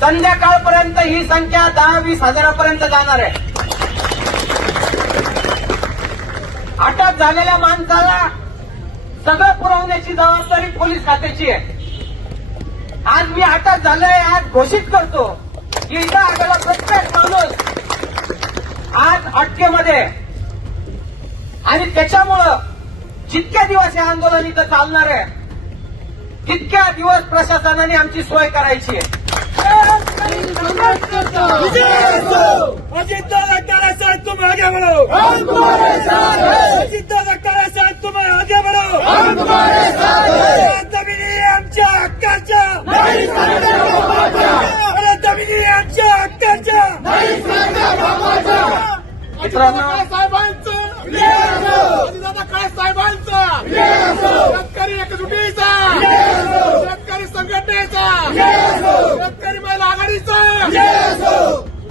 संध्याकाळपर्यंत ही संख्या 10-20 हजारापर्यंत जाणार आहे. अटक झालेल्या माणसाला सगळं पुरवण्याची जबाबदारी पोलीस खात्याची आहे. आज मी अटक झालोय आज घोषित करतो की इथं आलेला प्रत्येक माणूस आज अटकेमध्ये, आणि त्याच्यामुळं जितक्या दिवस हे आंदोलन इथं चालणार आहे तितक्या दिवस प्रशासनाने आमची सोय करायची आहे. अजितदादा काळे साहेब तुम आगे बढ़ो, हम तुम्हारे साथ हैं. अजितदादा काळे साहेब तुम आगे बढ़ो, हम तुम्हारे साथ हैं. जमिनी आमच्या हक्काच्या नाही सांगता बाबाच्या, अरे जमिनी आमच्या हक्काच्या नाही सांगता बाबाच्या. मित्रांनो, साहेबांचं अजितदादा काळे साहेबांचा शेतकरी एकजुटीचा, शेतकरी संघटनेचा, शेतकरी महिला आघाडीचा.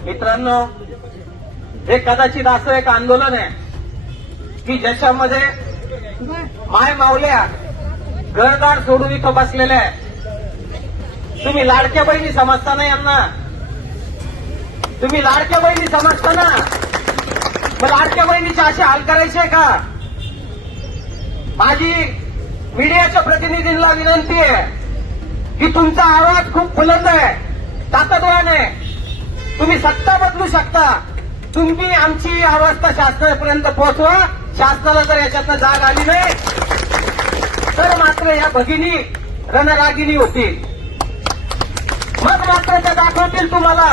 मित्रांनो, हे कदाचित असं एक आंदोलन आहे की ज्याच्यामध्ये माय मावल्या घरदार सोडून इथं बसलेल्या आहे. तुम्ही लाडक्या बहिणी समजता ना यांना, तुम्ही लाडक्या बहिणी समजता ना, मग लाडक्या बहिणीचे असे हाल करायचे का? माझी मीडियाच्या प्रतिनिधींना विनंती आहे की तुमचा आवाज खूप बुलंद आहे, ताकदवान आहे. तुम्ही सत्ता बदलू शकता. तुम्ही आमची अवस्था शासनापर्यंत पोहोचवा. शासनाला जर याच्यातनं जाग आली नाही तर मात्र या भगिनी रणरागिणी होतील. मग मात्र त्या दाखवतील तुम्हाला